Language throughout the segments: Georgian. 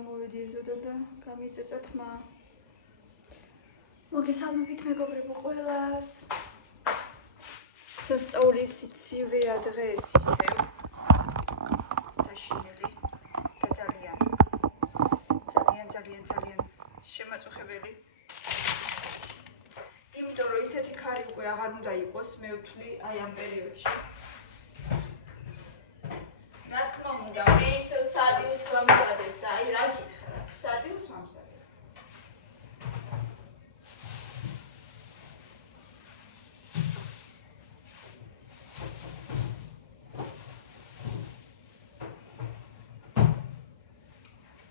გამოვედი ეზოდან და გამიწეცა თმა. მოგესალმებით მეგობრებო ყველას. სასწაულის სიცივეა დღეს ისევ. საშინელი და ძალიან შემაწუხებელი. იმიტომ რომ ისეთი ქარი უკვე აღარ უნდა იყოს, მე ვთვლი აი ამ პერიოდში. რა თქმა უნდა, მე ისევ სადილს ვამზადებ და აი რა გითხრათ, სადილს ვამზადებ.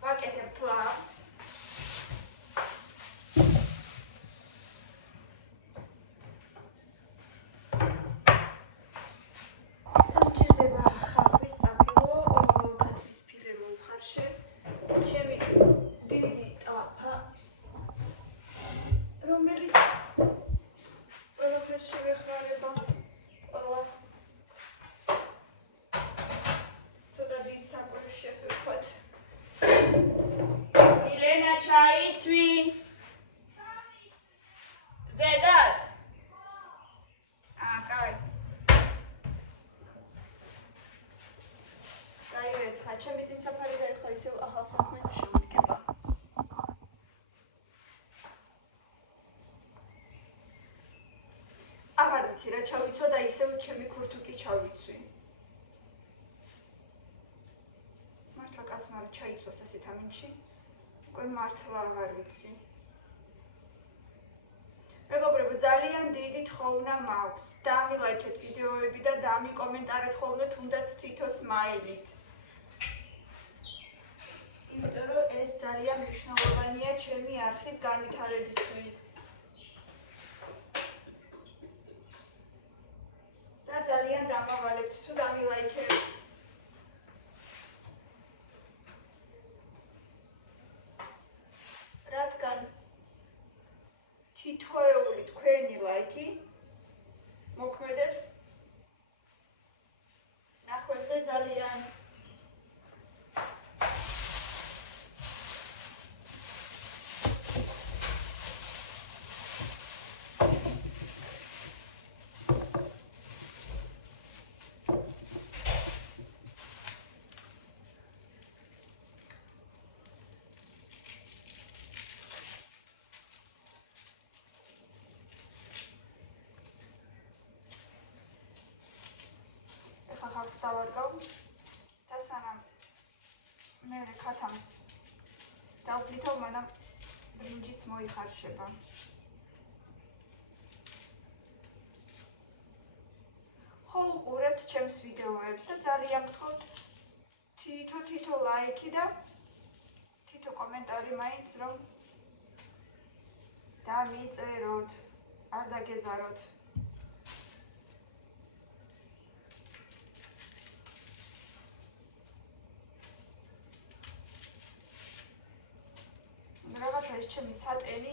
ვაკეთებ ფლავს. ჩემი წინ საფარი და ეხლა ისევ ახალ საქმეს შევდგება. აღარ ვიცი რა ჩავიცვა და ისევ ჩემი ქურთუკი ჩავიცვი. მართლა კაცმა ჩაიცვას ასეთ ამინჩი. უკვე მართლა აღარ ვიცი. მეგობრებო, ძალიან დიდი თხოვნა მაქვს. დამილაიქეთ ვიდეოები და დამიკომენტარეთ ხოლმე თუნდაც თითო სმაილით. იმიტომ რომ ეს ძალიან მნიშვნელოვანია ჩემი არხის განვითარებისთვის. და ძალიან დამავალებთ თუ დამილაიქებთ. რადგან თითოეული თქვენი ლაიქი მოქმედებს ნახვებზე ძალიან დავარგავ და სანამ მე ქათამს დავფლითავ, მანამ ბრინჯიც მოიხარშება. ხო უყურებთ ჩემს ვიდეოებს და ძალიან გთხოვთ თითო ლაიქი და თითო კომენტარი მაინც რომ დამიწეროთ, არ დაგეზაროთ. რაღაცა ეს ჩემი სატენი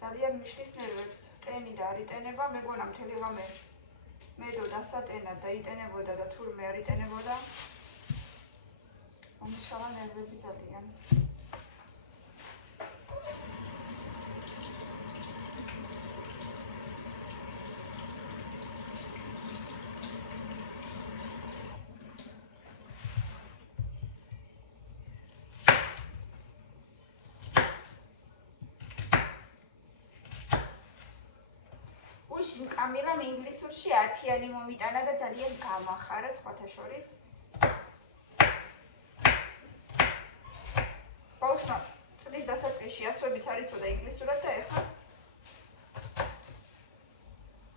ძალიან მიშლის ნერვებს. ტენი და არ იტენება, მეგონა მთელი ღამე მედო დასატენა და იტენებოდა და თურმე არ იტენებოდა. მომიშალა ნერვები ძალიან. კამილამ ინგლისურში 10-იანი მომიტანა და ძალიან გამახარა სხვათა შორის. ბავშვმა წლის დასაწყისში ასოებიც არ იცოდა ინგლისურად და ეხლა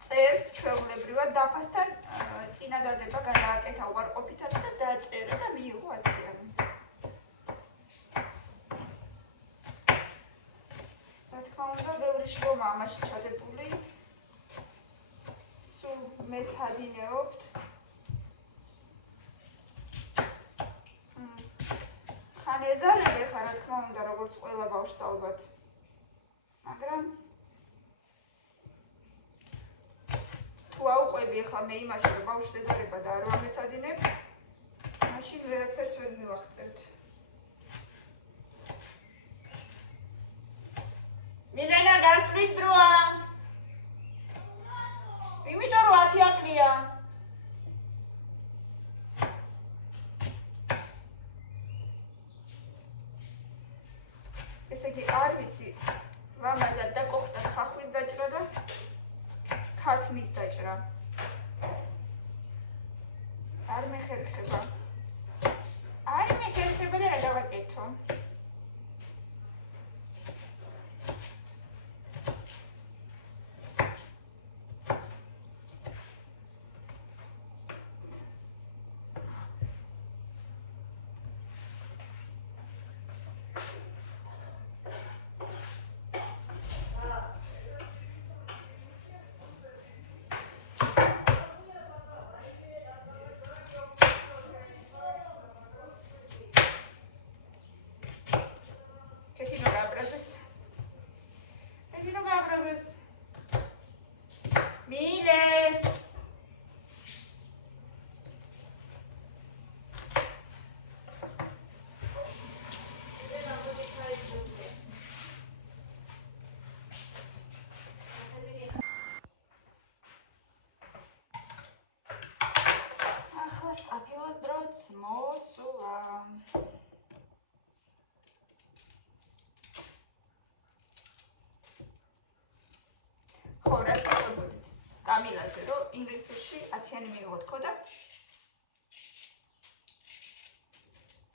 წერს ჩვეულებრივად დაფასთან წინადადება გადააკეთა უარყოფითად და დაწერა და მიიღო 10-იანი. რა თქმა უნდა, ბევრი შრომა ამაში ჩადებული. მეცადინეობთ. ხან ეზარებ ხა რა თქმა უნდა, როგორც ყველა ბავშვს ალბათ. მაგრამ თუ აუყვები ხა მე იმაში რომ ბავშვს ეზარება და არ ვამეცადინებ, მაშინ ვერაფერს ვერ მივახცევთ. დარბის დროა. იმიტომ რომ 10 აკლია. ესე იგი არ ვიცი ლამაზად დაკოხდა ხახვის დაჭრა და ქათმის დაჭრა. არ მეხერხება და რა დავაკეთო. მოსულა. ხო, რა გქონდით? კამილაზე რომ ინგლისურში 10-იანი მივიღოთ, ხო და?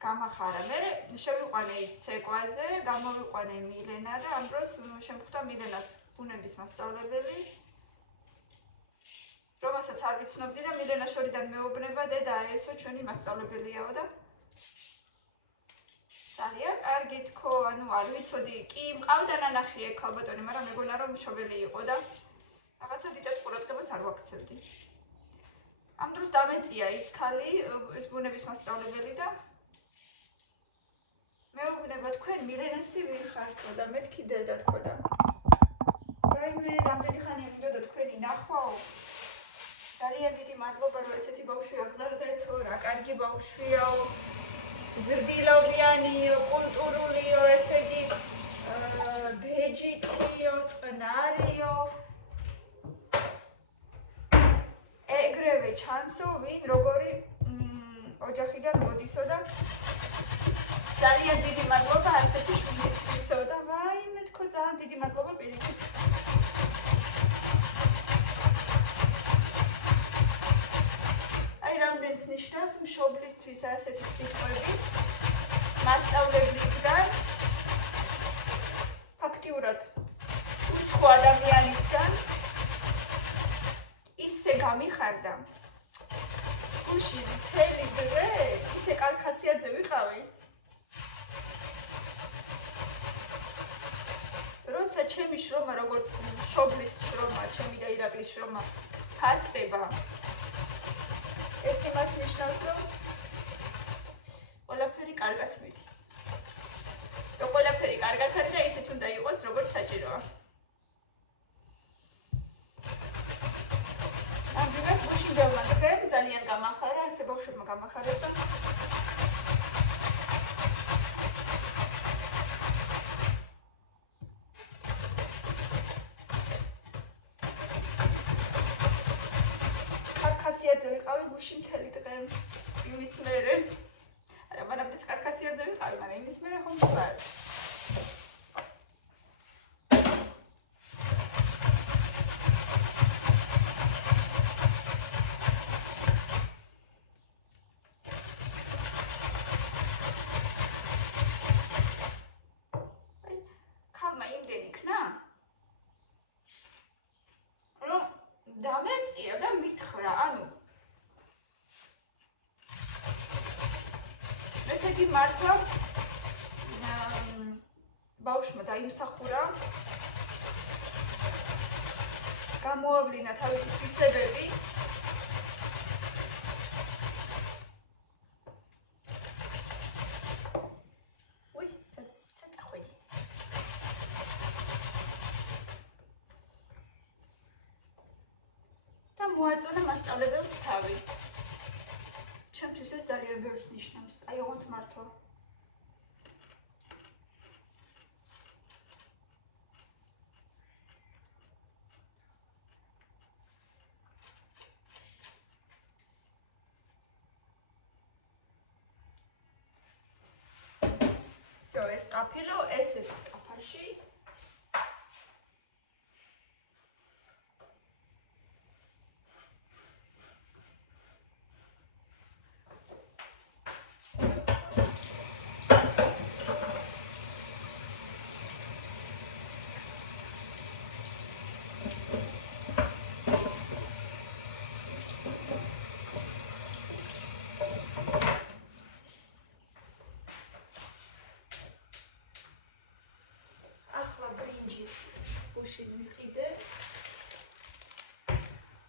გამახარა. მე შევიყვანე ის ცეკვაზე, გამოვიყვანე მილენა და ამ დროს შემხვდა მილენას ბუნების მასწავლებელი. რომელსაც არ ვიცნობდი და მილენა შორიდან მეუბნება დედა ესო ჩვენი მასწავლებელიაო და ძალიან კარგი თქო, ანუ არ ვიცოდი, კი მყავდა ნანახი ეგ ქალბატონი, მაგრამ მეგონა რომ მშობელი იყო და რაღაცა დიდად ყურადღებას არ ვაქცევდი. ამ დროს დამეწია ის ქალი, ეს ბუნების მასწავლებელი და მეუბნება თქვენ მილენასი ვინ ხართო და მეთქი დედა თქო და რაიმე რამდენი ხანია მინდოდა თქვენი ნახვაო. ძალიან დიდი მადლობა რომ ესეთი ბავშვი აღზარდეთო, რა კარგი ბავშვიაო, ზრდილობიანიო, კულტურულიო, ესეთი ბეჯიკიო, წყნარიო. ეგრევე ჩანსო, ვინ როგორი ოჯახიდან მოდისო და ძალიან დიდი მადლობა ასეთი შვილისთვისო და ვაიმე თქო ძალიან დიდი მადლობა პირიქით. რამდენს ნიშნავს მშობლისთვის ასეთი სიტყვები მასწავლებლისგან, ფაქტიურად უცხო ადამიანისგან ისე გამიხარდა. გუში მთელი დღე ისე კალქასიაძე ვიყავი. როცა ჩემი შრომა, როგორც მშობლის შრომა, ჩემი და ირაკლის შრომა ფასდება, ეს იმას ნიშნავს, რომ ყველაფერი კარგად მიდის. და ყველაფერი კარგად არის და ისიც უნდა იყოს, როგორც საჭიროა. ამგვარად გუშინ ბევრმა დღემ ძალიან გამახარა, ასე ბავშვებმა გამახარეს და ვიყავი გუში მთელი დღე იმის მერე. არა, მანამდეც კარკასიაძე ვიყავი, მაგრამ იმის მერე ხომ ვიყავი. ქალმა იმდენი ქნა, რომ დამეწია და მითხრა, ანუ ესე იგი მართლა ბავშვმა დაიმსახურა, გამოავლინა თავისი თვისებები და მოაწონა მასწავლებელს თავი. ჩემთვის ეს ძალიან ბევრს ნიშნავს. აი, ოღონდ მართლა. Всё, ეს ტაფილო, ესეც ტაფაში.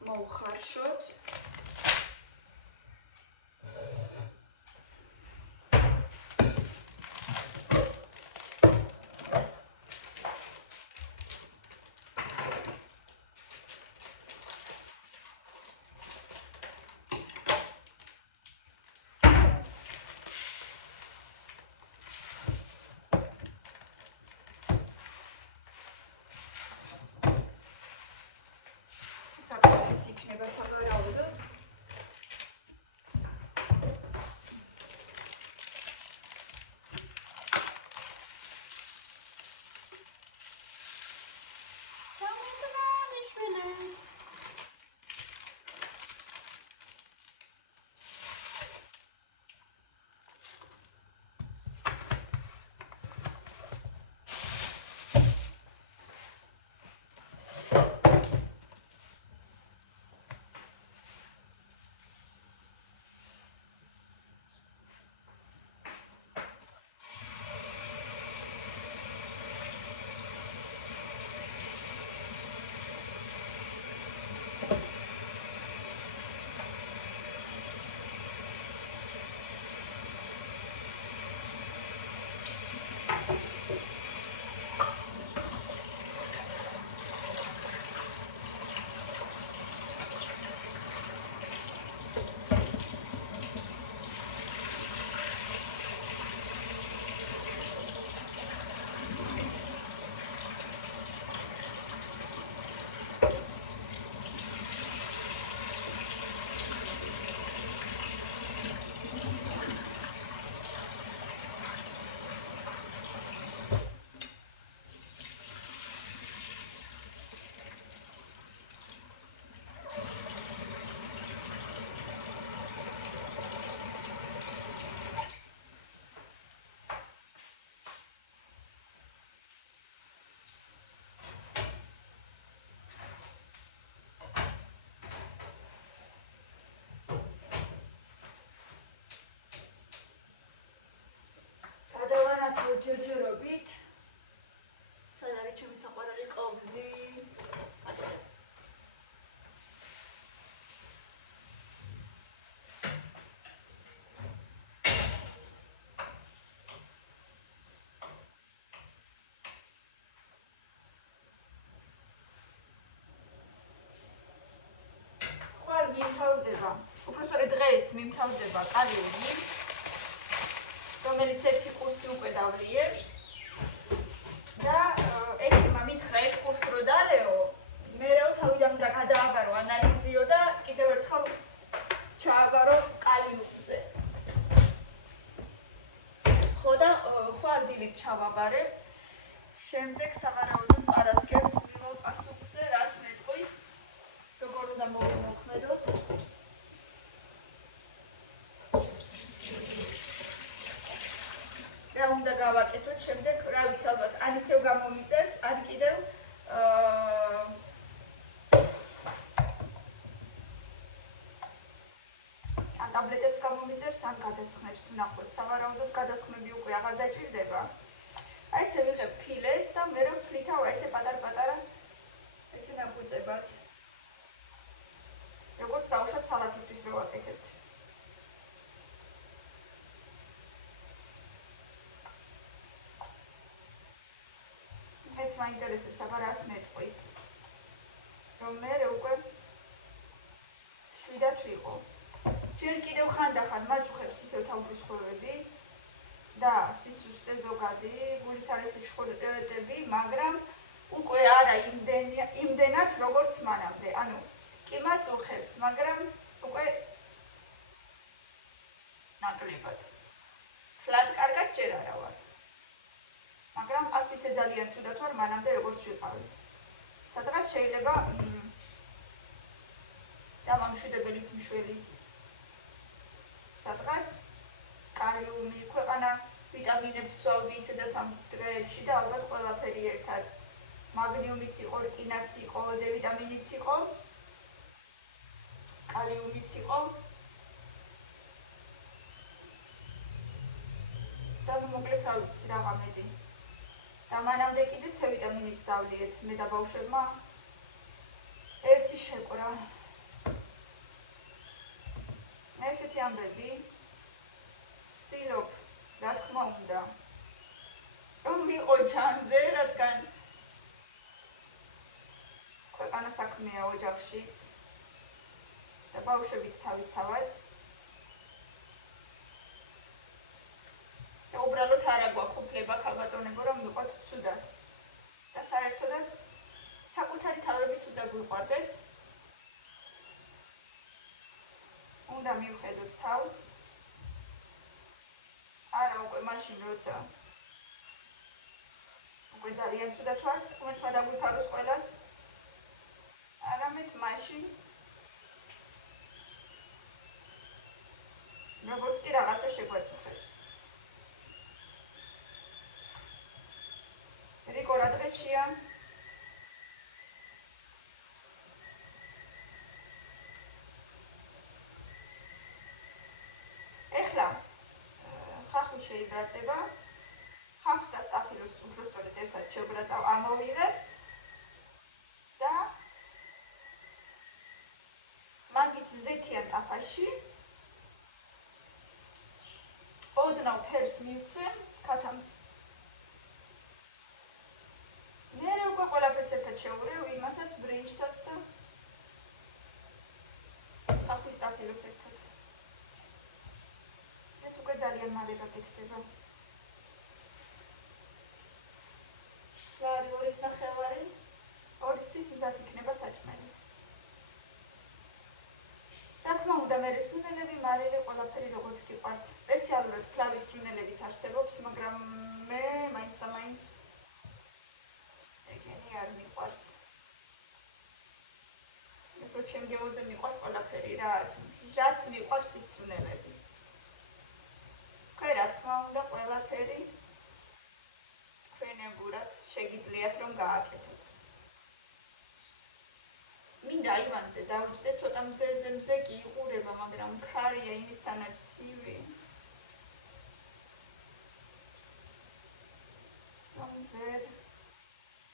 მოვხარშოთ. საკუთრის იქნება სავარაუდოდ. ჯერჯერობით სად არის ჩემი საყვარელი ყოვზი? ხვალ მიმთავრდება, უბრალოდ დღეს მიმთავრდება კალიუმი, რომელიც ერთი კურსი უკვე დავლიე და ექიმმა მითხრა ერთ კურსს რო დალეო, მერეო თავიდან უნდა გადააბარო ანალიზიო და კიდევ ერთხელ ჩააბარო კალიუმზე. ხო და ხვალ დილით ჩავაბარე, შემდეგ სავარაუდოდ პარასკევს მიმოვპასუხზე, რას მეტყვის, როგორ უნდა მოვიმოქმედოთ. რა უნდა გავაკეთოთ შემდეგ, რა ვიცი, ალბათ ან ისევ გამომიწერს, ან კიდევ ან ტაბლეტებს გამომიწერს, ან გადასხმებს ვნახოთ. სავარაუდოდ გადასხმები უკვე აღარ დაჭირდება. აი ესე ვიღებ ფილეს და მე რომ ფლითავ აი ესე პატარ-პატარა ესე ნაბუწებად. როგორც დავუშვათ სალათისთვის რო ვაკეთებთ. მეც მაინტერესებს, აბა რას მეტყვის, რომ მე უკვე შვიდად ვიყო. ჯერ კიდევ ხანდახან მაწუხებს ისევ თავბრუსხვევები და სისუსტე ზოგადი, გულის არის შხოლტები, მაგრამ უკვე არა იმდენად, როგორც მანამდე. ანუ კი მაწუხებს, მაგრამ უკვე ნაკლებად. თლად კარგად ჯერ არა ვარ. ისე ძალიან ცუდად ვარ მანამდე როგორც ვიყავი. სადღაც შეიძლება დამამშვიდებელი ძმშველის სადღაც კალიუმი, ქვეყანა ვიტამინებს ვსვავდი ისედაც ამ დღეებში და ალბათ ყველაფერი ერთად. მაგნიუმიც იყო, რკინაც იყო, D ვიტამინიც იყო, კალიუმიც იყო. და მოკლედ რა ვიცი რაღა მეტი. და მანამდე კიდე C ვიტამინიც დავლიეთ მე და ბავშვებმა. ერთი შეკვრა. ესეთი ამბები ვცდილობ, რა თქმა უნდა, რომ ვიყო ჯანზე, რადგან ქვეყანა საქმეა ოჯახშიც და ბავშვებიც თავისთავად. და უბრალოდ არა გვაქვს უფლება ქალბატონებო, რომ ვიყოთ ცუდად. და საერთოდაც საკუთარი თავებიც უნდა გვიყვარდეს. უნდა მივხედოთ თავს. არა უკვე მაშინ როცა უკვე ძალიან ცუდად ვარ, ღმერთმა დაგვიფაროს ყველას. არამედ მაშინ როგორც კი რაღაცა შეგვაწუხებს. რიკო რა დღეშია? შეიბრაწება. ხავსს და სტაფილოს უბრალოდ ერთად შევბრაწავ, ამოვიღებ და მაგის ზეთიან ტაფაში ოდნავ ფერს მივცემ ქათამს. მერე უკვე ყველაფერს ერთად შევურევ, იმასაც, ბრინჯსაც და ხავსის სტაფილოს ერთად. ეს უკვე ძალიან მალე გაკეთდება. ლარი 2.5 2-თვის მზად იქნება საჭმელი. რა თქმა უნდა, მე სუნელები, მარილი, ყველაფერი როგორც გიყვართ. სპეციალურად ფლავის სუნელებიც არსებობს, მაგრამ მე მაინც და მაინც ეგენი არ მიყვარს. უფრო ჩემ გემოზე მიყვარს ყველაფერი რა, რაც მიყვარს ის სუნელები. რა თქმა უნდა, ყველაფერი თქვენებურად შეგიძლიათ რომ გააკეთოთ. მინდა აივანზე დავიჯდე, ცოტა მზე გიყურება, მაგრამ ქარია იმისთანაც ცივი.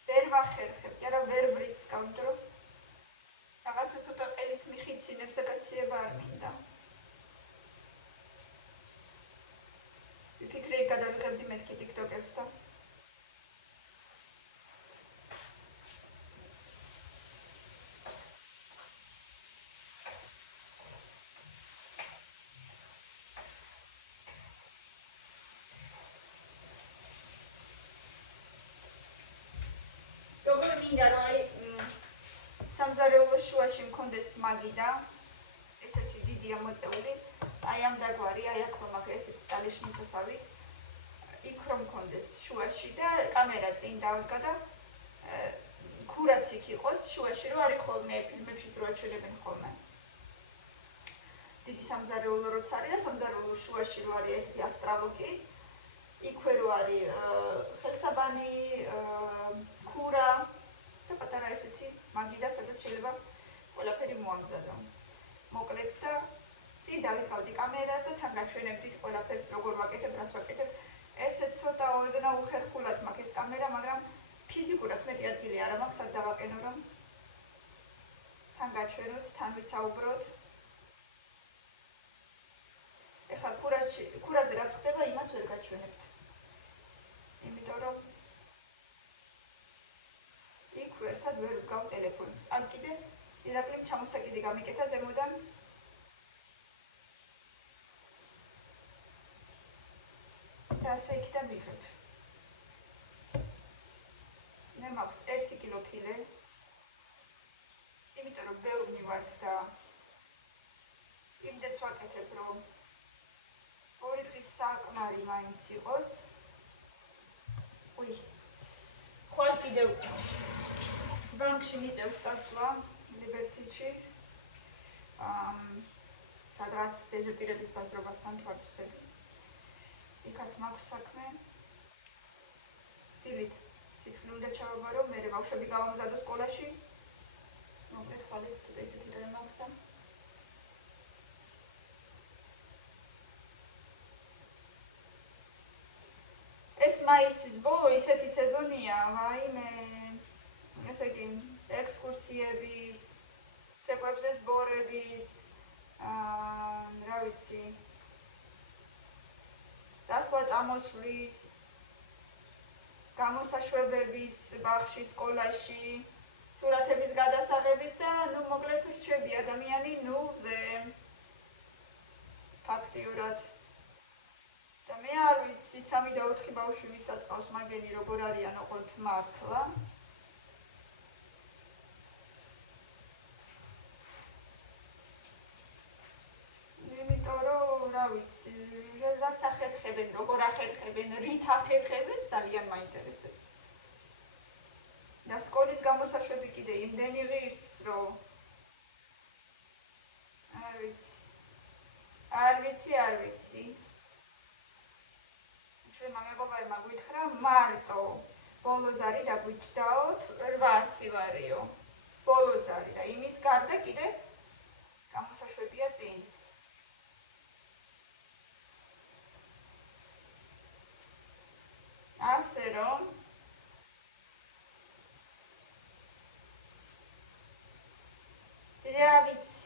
ვერ ვახერხებ, კი არა ვერ ვრისკავ, რომ რაღაცა ცოტა ყელის მიხიცინებს და გაციება არ მინდა. ვიფიქრე გადავიღებდი მეთქი TikTok-ებს და როგორ მინდა რომ აი სამზარეულოს შუაში მქონდეს მაგი და ესეთი დიდია მოწეული. აი ამ დაგვარი, აი აქ რომ აქ ესეთ სტალიშნის ასავით, იქ რომ მქონდეს შუაში და კამერა წინ დავდგა და ქურაც იქ იყოს შუაში, რომ არის ხოლმე ფილმებშიც რო აჩვენებენ ხოლმე. დიდი სამზარეულო როც არის და სამზარეულოს შუაში რო არის ესეთი ასტრალოკი, იქვე რო არის ხელსაბანი, ქურა და პატარა ესეთი მაგი და სადაც შეიძლება ყველაფერი მოამზადო. მოკლედ და წინ დავიქავდი კამერას და თან გაჩვენებდით ყველაფერს როგორ ვაკეთებ, რას ვაკეთებ. ესე ცოტა ოდნავ უხერხულად მაქვს ეს კამერა, მაგრამ ფიზიკურად მეტი ადგილი არ მაქვს სად დავაყენო რომ თან გაჩვენოთ, თან ვისაუბროთ. ეხლა ქურაზე რაც ხდება, იმას ვერ გაჩვენებთ. იმიტომ რომ იქ ვერსად ვერ ვგავ ტელეფონს. ან კიდე ირაკლიმ ჩამოსაკიდი გამიკეთა ზემოდან. და ასე იქიდან ვიღებ. მე მაქვს 1 კილო ფილე. იმიტომ რომ ბევრი ვართ და იმდენს ვაკეთებ რომ 2 დღის საკმარი მაინც იყოს. უი კიდევ ბანკში მიწევს წასვლა ლიბერტიში. სადღაც დეზერტირების ბაზრობასთან თუ არ ვცდები. იქაც მაქვს საქმე. დილით სისხლი უნდა ჩავაბარო, მერე ბავშვები გავამზადო სკოლაში. მოკლედ ხვალით ცოტა ისეთი დღე მაქვს და ეს მაისის ბოლო ისეთი სეზონია, ვაიმე, ესე იგი, ექსკურსიების, ცეკვებზე სბორების, რა ვიცი, წასვლა-წამოსვლის, გამოსაშვებების ბაღში, სკოლაში, სურათების გადასაღების და, მოკლედ რჩები ადამიანი ნულზე. ფაქტიურად. და მე არ ვიცი 3 და 4 ბავშვი ვისაც ყავს მაგენი როგორ არიან ოღონდ მართლა. იმიტომ რომ რა ვიცი, რას ახერხებენ, როგორ ახერხებენ, რით ახერხებენ, ძალიან მაინტერესებს. და სკოლის გამოსაშვები კიდე იმდენი ღირს, რომ არ ვიცი. მამებობარმა გვითხრა მარტო ბოლოზარი დაგვიჯდაოთ 800 ლარიო. ბოლოზარი და იმის გარდა კიდე გამოსაშვებია წინ. ასე რომ რა ვიცი,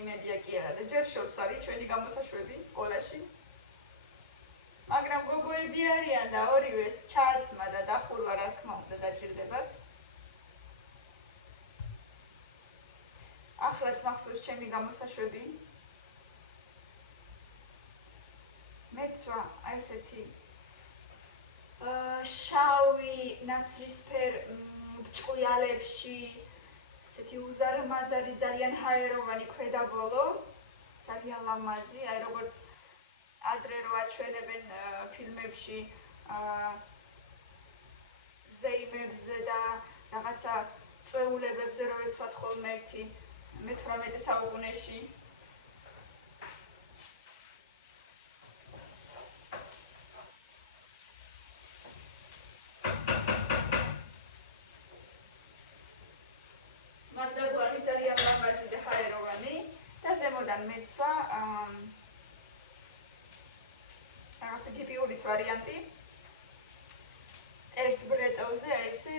იმედია კი არა და ჯერ შორს არის ჩვენი გამოსაშვები სკოლაში. მაგრამ გოგოები არიან და ორივეს ჩაცმა და დახურვა რა თქმა უნდა დაჭირდებათ. ახლაც მახსოვს ჩემი გამოსაშვები. მეცვა ესეთი შავი ნაცრისფერ ბრჭყვიალებში ესეთი უზარმაზარი ძალიან ჰაეროვანი ქვედაბოლო, ძალიან ლამაზი, აი როგორც ადრე რო აჩვენებენ ფილმებში ზეიმებზე და რაღაცა წვეულებებზე რო ეცვათ ხოლმე ერთი მე-18 საუკუნეში. მეცვა რაღაცა ტიპიურის ვარიანტი. ერთ ბრეტელზე ესე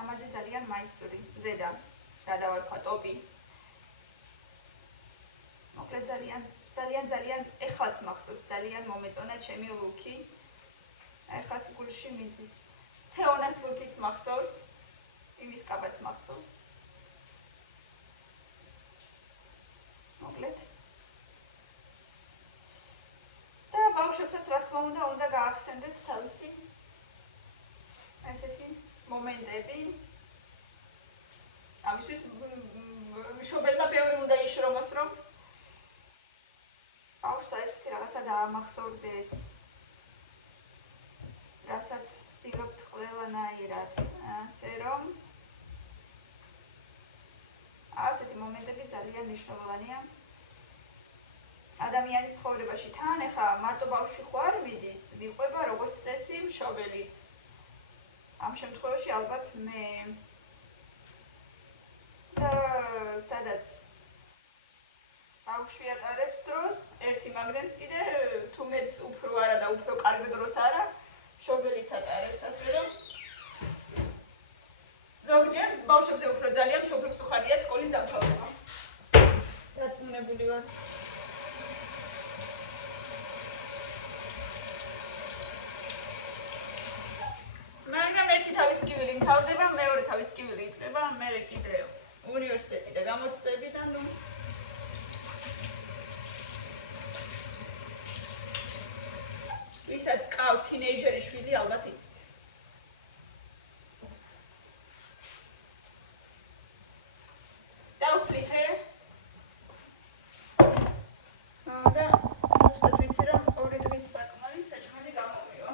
ამაზე ძალიან მაისური ზედა რა დავარქვა ტოპი. მოკლედ ძალიან ეხლაც მახსოვს, ძალიან მომეწონა ჩემი ლუკი. ეხლაც გულში მიზის. თეონას ლუკიც მახსოვს, იმის კაბაც მახსოვს. მოკლედ ბავშვებსაც რა თქმა უნდა გაახსენდეთ თავისი ესეთი მომენტები. ამისთვის მშობელმა ბევრი უნდა იშრომოს, რომ ბავშვს ესეთი რაღაცა დაამახსოვრდეს, რასაც ვცდილობთ ყველანაირად. ასე რომ ასეთი მომენტები ძალიან მნიშვნელოვანია ადამიანის ცხოვრებაში. თან ეხა მარტო ბავშვი ხო არ მიდის, მიყვება როგორც წესი მშობელიც. ამ შემთხვევაში ალბათ მე და სადაც ბავშვი ატარებს დროს, ერთი მაგდენს კიდე თუ მეც უფრო არა და უფრო კარგ დროს არა, მშობელიც ატარებს. ასე რომ ზოგჯერ ბავშვებზე უფრო ძალიან მშობლებს უხარიათ სკოლის დამთავრება. დაწუნებული ვარ. მაგრამ ერთი თავის ტკივილი მთავრდება, მეორე თავის ტკივილი იწყება, მერე კიდე უნივერსიტეტი და გამოცდები და ვისაც ყავთ თინეიჯერი შვილი, ალბათ იცით. დავფლითე და უბრალოდ ვიცი, რომ 2 დღის საკმარი საჭმელი გამომივა.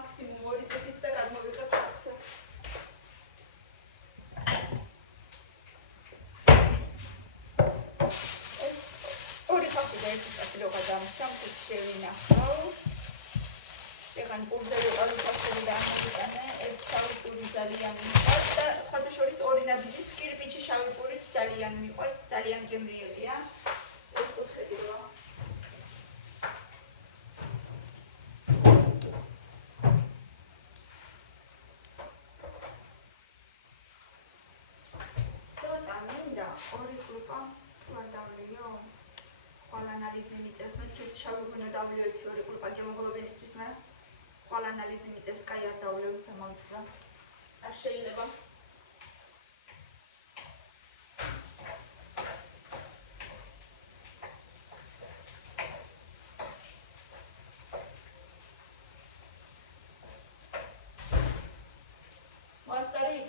მაქსიმუმ 2 წუთიც და გადმოვიღებ ხავსაც. ორი ხავსი და ერთი წუთი რო გადამრჩა, მთლით შევინახავ. ეხან პურზე ვიყავი ხავსები და ამოვიტანე, ეს შავი პური ძალიან მიყვარს და სხვათა შორის ორი ნაბიჯის კირპიჩი შავი პურიც ძალიან მიყვარს, ძალიან გემრიელია. ეხუთხედი რა. ცოტა მინდა ორი გრუპა თუ არ დავლიო? ყველა ანალიზი მიწევს, მეთქი ერთი შავი ღვინო დავლიო, ერთი ორი გრუპა გემოგლობინისთვის, მაგრამ ყველა ანალიზი მიწევს, კაი არ დავლევით და მომწვა. არ შეიძლება. Mastari.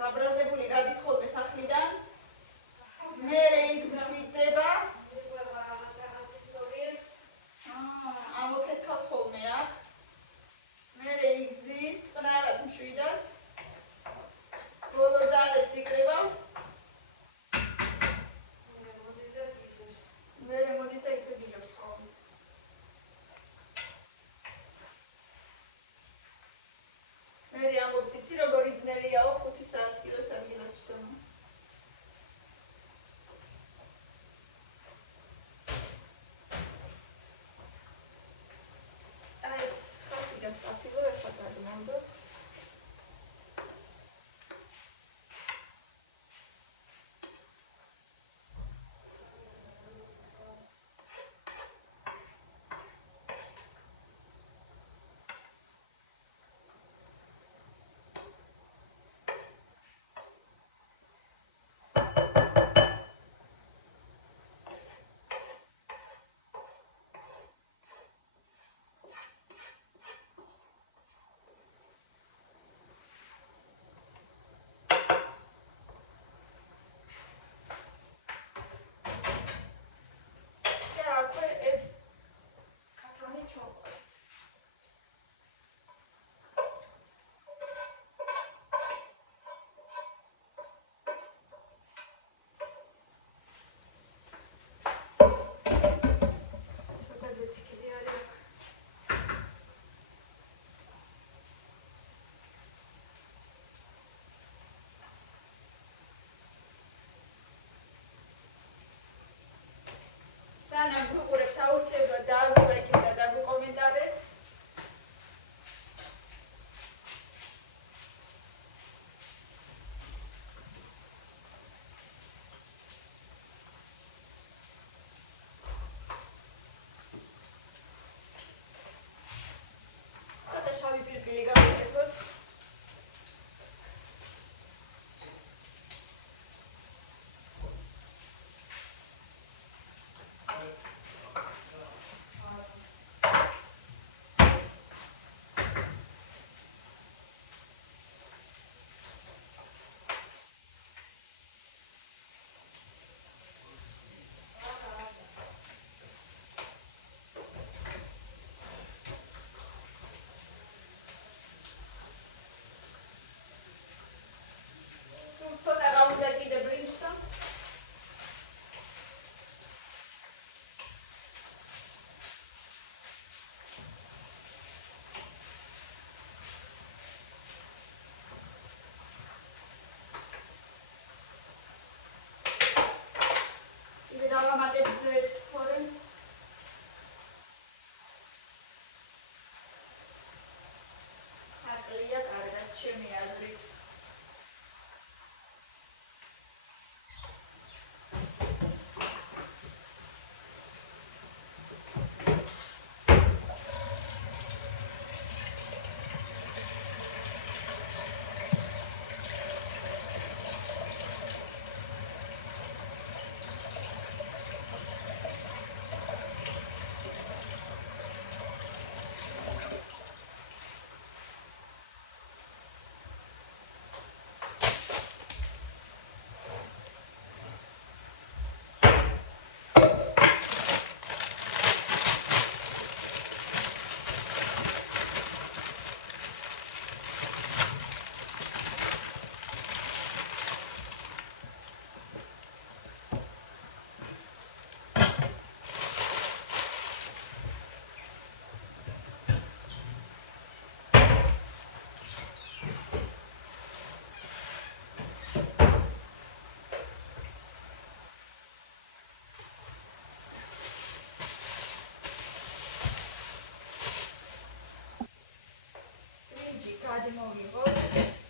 გაბრაზებული გადის ხოლმე სახლიდან. მე იქ მშვიდდება. ამოქეთქავს ხოლმე აქ. მე იქ ზის, წყნარად მშვიდად. ბოლო ძალებს იკრებავს. მე მოდის და ისე გიჟებს ხოლმე. მე ამბობს იცი როგორი ძნელიაო 5 საათი ერთ ადგილას ჩდომა. ეს ხალხი გასტაფილო ეხლა გადმოვდოთ. სანამ გვიყურებთ აუცილებლად დააგვიკლაიქეთ და დაგვიკომენტარეთ. ცოტა შავი პირპილი გავაკეთოთ. მოვიღოთ.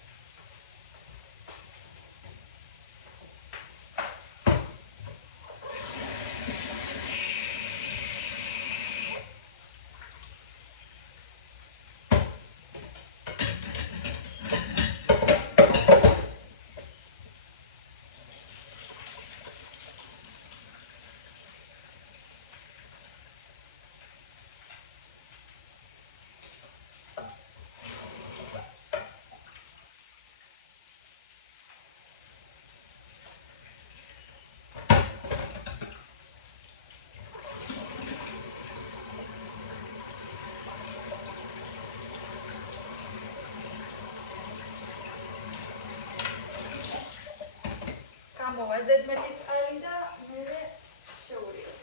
გამოვაზეთ მეტი წყალი და მერე შევურიოთ.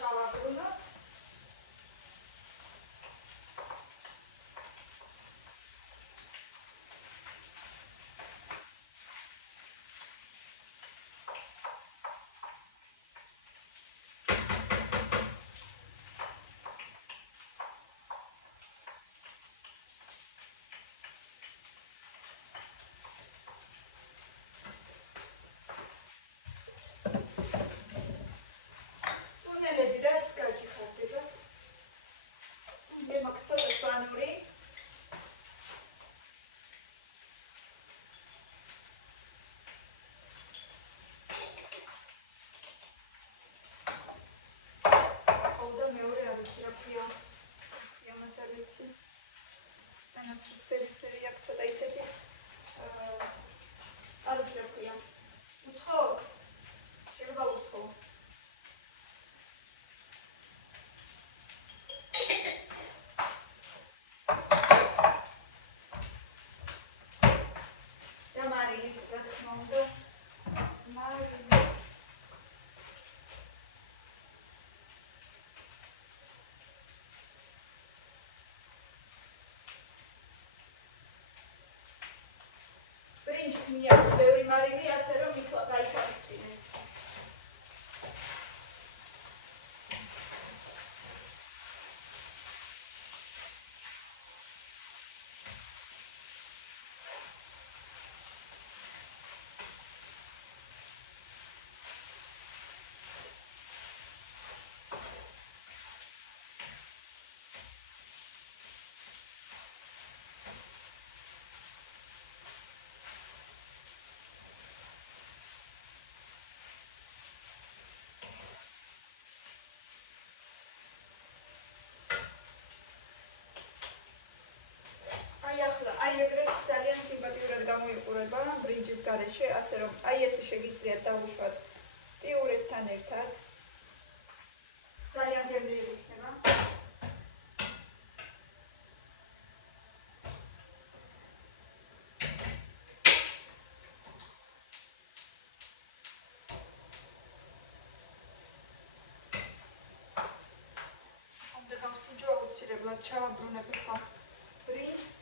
ჩავაბრუნოთ. მიაქვს ბევრი მარილი, ასე რომ გაითვალისწინეთ. ბრინჯის გარეშე, ასე რომ აი ესე შეგიძლიათ დავუშვათ პიურესთან ერთად. ძალიან გემრიელი იქნება. ამიტომ სიჯო აუცილებლად ჩავაბრუნებ ახლა ბრინჯს.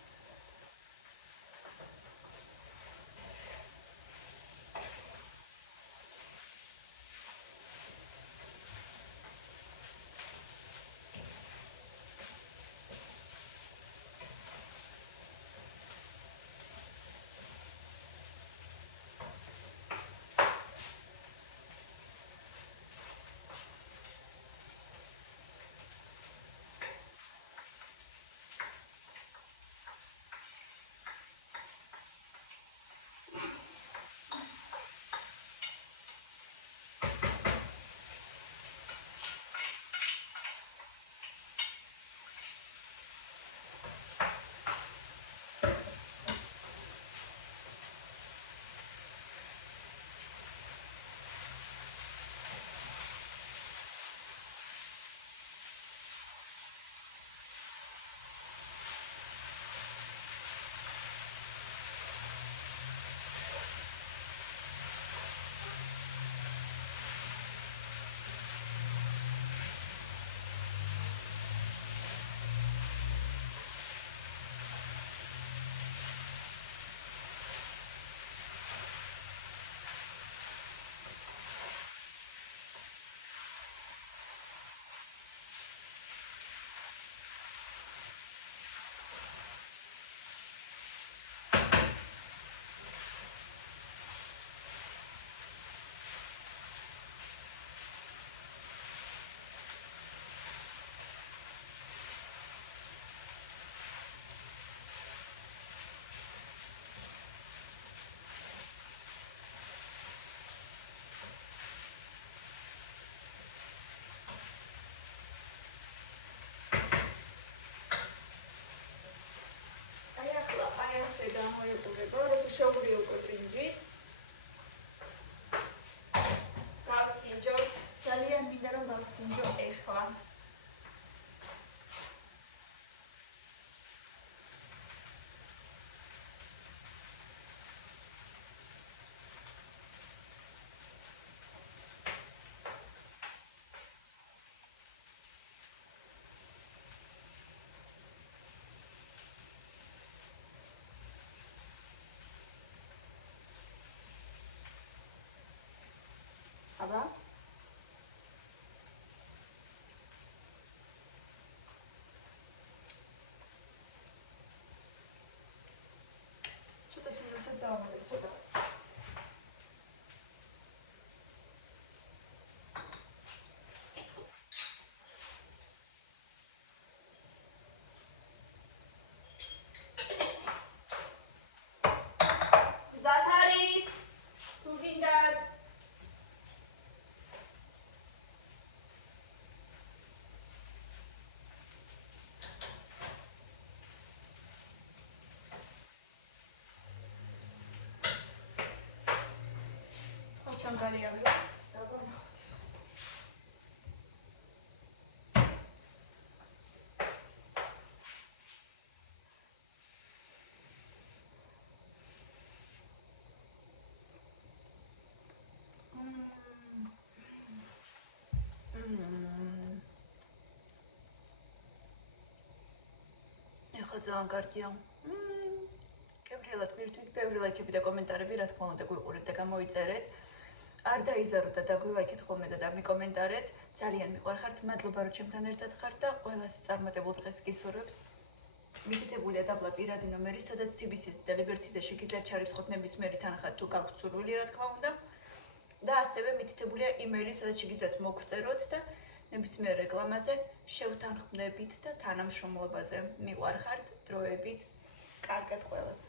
დამოიყურება, როცა შევღურია უკვე ბრინჯიც. გავსინჯოთ, ძალიან მინდა რომ გავსინჯო ეხლა. აბა ცოტა უნდა საწავლებო ცოტა ზათარის თუ გინდათ ჩანგარიავით დაბრუნოთ. ეხლა ძალიან კარგია. გებრიელად მირთვით ბევრი ლაიქები და კომენტარები, რა თქმა უნდა, გვიყურეთ და გამოიწერეთ. არ დაიზაროთ და დაგვილაიქეთ ხოლმე და დამიკომენტარეთ. ძალიან მიყვარხართ, მადლობა რომ ჩემთან ერთად ხართ და ყველას წარმატებულ დღეს გისურვებთ. მითითებულია დაბლა პირადი ნომერი, სადაც TBC-ზე და Liberty-ზე შეგიძლიათ ჩარიცხოთ ნებისმიერი თანხმად თუ გაქვთ სურვილი, რა თქმა უნდა. და ასევე მითითებულია იმეილი, სადაც შეგიძლიათ მოგწეროთ და ნებისმიერ რეკლამაზე შევთანხმდებით და თანამშრომლობაზე მიყვარხართ დროებით. კარგად ყველას.